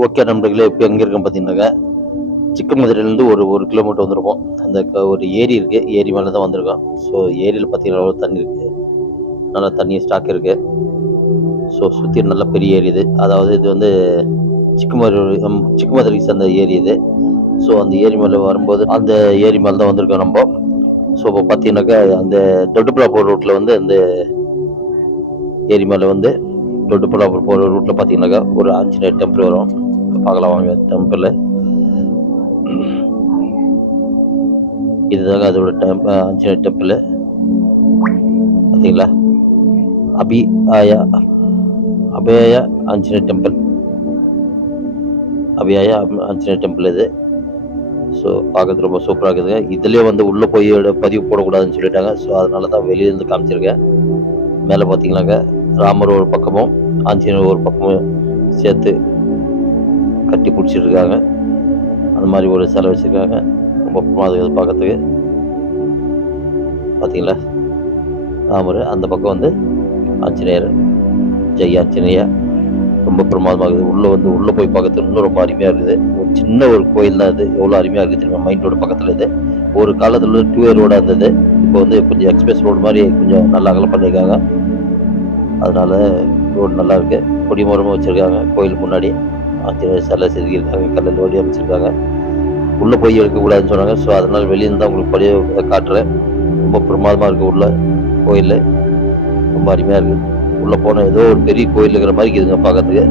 Okay நண்பர்களே, இப்போ எங்கே இருக்கோம் பார்த்தீங்கன்னாக்கா, சிக்கமதுரையிலேருந்து ஒரு 1 கிலோமீட்டர் வந்திருக்கோம். அந்த ஒரு ஏரி இருக்கு. ஏரி மேல தான் வந்திருக்கோம். ஸோ ஏரியில பார்த்தீங்கன்னா அவ்வளோ தண்ணி இருக்கு. நல்லா தண்ணி ஸ்டாக் இருக்கு. ஸோ சுத்தி நல்ல பெரிய ஏரி இது. அதாவது இது வந்து சிக்கமதுரைக்கு சேர்ந்த ஏரி இது. ஸோ அந்த ஏரி மேல வரும்போது அந்த ஏரி மேல தான் வந்திருக்கோம் நம்ப. ஸோ இப்போ பார்த்தீங்கன்னாக்கா, அந்த தொட்டுப்புழா ரூட்ல வந்து அந்த ஏரி மேல வந்து தொட்டுப்புழா போற ரூட்ல பார்த்தீங்கன்னாக்கா, ஒரு ஆஞ்சநேயர் டெம்பிள் வரும். பார்க்கலாம் வாங்க டெம்பிள். இதுதாங்க அதோட ஆஞ்சநேயர் டெம்பிள். பார்த்தீங்களா? அபி ஆயா அபயா ஆஞ்சநேயர் டெம்பிள். அபியாயா ஆஞ்சநேயர் டெம்பிள் இது. ஸோ பார்க்கறதுக்கு ரொம்ப சூப்பரா இருக்குதுங்க. இதுலயே வந்து உள்ள போய் பதிவு போடக்கூடாதுன்னு சொல்லிட்டாங்க. ஸோ அதனால தான் வெளிய இருந்து காமிச்சிருக்கேன். மேல பார்த்தீங்கன்னாக்க, ராமர் ஒரு பக்கமும், ஆஞ்சநேயர் ஒரு பக்கமும் சேர்த்து கட்டி புடிச்சிருக்காங்க. அந்த மாரி ஒரு சிலை வச்சிருக்காங்க. ரொம்ப பிரமாதம் இருக்குது பார்க்கறதுக்கு. பார்த்தீங்களா? ராமரு அந்த பக்கம் வந்து ஆஞ்சநேயர். ஜெய் ஆஞ்சநேயா. ரொம்ப பிரமாதமா இருக்குது. உள்ள போய் பார்க்கறதுக்கு இன்னும் ரொம்ப அருமையா இருக்குது. ஒரு சின்ன ஒரு கோயில் தான் இது. எவ்வளோ அருமையா இருக்குது தெரியுமா? மெயின் ரோடு பக்கத்துல இது. ஒரு காலத்துல 2 வே ரோடா இருந்தது. இப்போ வந்து கொஞ்சம் எக்ஸ்பிரஸ் ரோடு மாரி கொஞ்சம் நல்லா அகலம் பண்ணியிருக்காங்க. அதனால ரோடு நல்லா இருக்கு. கொடிமரமும் வச்சிருக்காங்க கோயில் முன்னாடி. ஆஞ்சநேயர் சிலை செதுக்கியிருக்காங்க. கல்லில் வடிவமைச்சிருக்காங்க. உள்ள போய் எடுக்கக்கூடாதுன்னு சொன்னாங்க. ஸோ அதனால வெளிய இருந்து தான் உங்களுக்கு காட்டுறேன். ரொம்ப பிரமாதமா இருக்கு உள்ள கோயிலு. ரொம்ப அருமையா இருக்கு. உள்ள போனா ஏதோ ஒரு பெரிய கோயில் இருக்கிற மாரி இருக்குதுங்க பார்க்கறதுக்கு.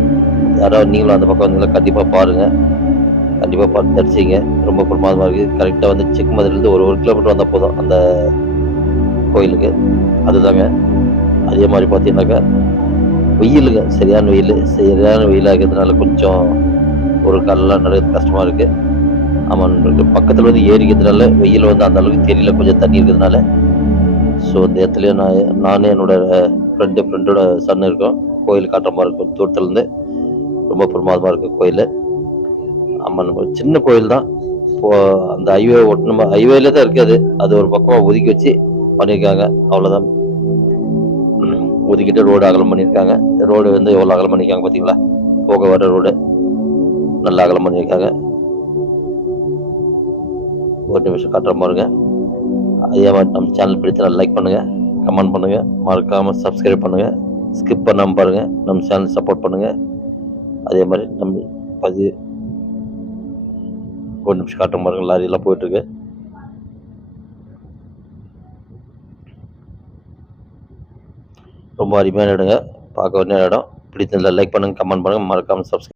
யாராவது நீங்களும் அந்த பக்கம் வந்தீங்கன்னா கண்டிப்பா பாருங்க. கண்டிப்பா பார்த்து தரிசிங்க. ரொம்ப பிரமாதமா இருக்கு. கரெக்ட்டா வந்து சிக்மதுரையிலேருந்து ஒரு 1 கிலோமீட்டர் வந்தா போதும் அந்த கோயிலுக்கு. அதுதாங்க. அதே மாரி பார்த்தீங்கன்னாக்கா, வெயிலுங்க. சரியான வெயிலு. சரியான வெயிலா இருக்கிறதுனால கொஞ்சம் ஒரு கால்லாம் நடக்கிறது கஷ்டமா இருக்கு. ஆமா நண்பர்களே. பக்கத்துல வந்து ஏரி இருக்கிறதுனால வெயில் வந்து அந்த அளவுக்கு தெரியல. கொஞ்சம் தண்ணி இருக்கிறதுனால. ஸோ இந்த இடத்துலயே நானு என்னோட ஃப்ரெண்டோட சன் இருக்கோம். கோயில் காட்டுற மாரி இருக்கும் தூரத்துலருந்து. ரொம்ப பிரமாதமா இருக்கு கோயிலு. ஆமா நம்ம சின்ன கோயில் தான். இப்போ அந்த ஹைவேல தான் இருக்கு அது. அது ஒரு பக்கமா ஒதுக்கி வச்சு பண்ணியிருக்காங்க. அவ்வளோதான். ஒதுக்கிட்டு ரோடு அகலம் பண்ணியிருக்காங்க. ரோடு வந்து எவ்வளோ அகலம் பண்ணியிருக்காங்க பார்த்தீங்களா? போக வர ரோடு நல்லா அகலம் பண்ணியிருக்காங்க. ஒரு நிமிஷம் காட்டுற பாருங்க. அதே மாரி நம்ம சேனல் பிடித்தா லைக் பண்ணுங்க, கமெண்ட் பண்ணுங்க, மறக்காம சப்ஸ்கிரைப் பண்ணுங்க. ஸ்கிப் பண்ணாம பாருங்க. நம்ம சேனல் சப்போர்ட் பண்ணுங்க. அதே மாரி நம்ம பதி ஒரு நிமிஷம் காட்டுற பாருங்க. லாரிலாம் போயிட்டுருக்கு. ரொம்ப அருமையான இடங்க. பார்க்க வேண்டிய இடம். பிடித்திருந்தா லைக் பண்ணுங்க, கமெண்ட் பண்ணுங்க, மறக்காம சப்ஸ்கிரைப்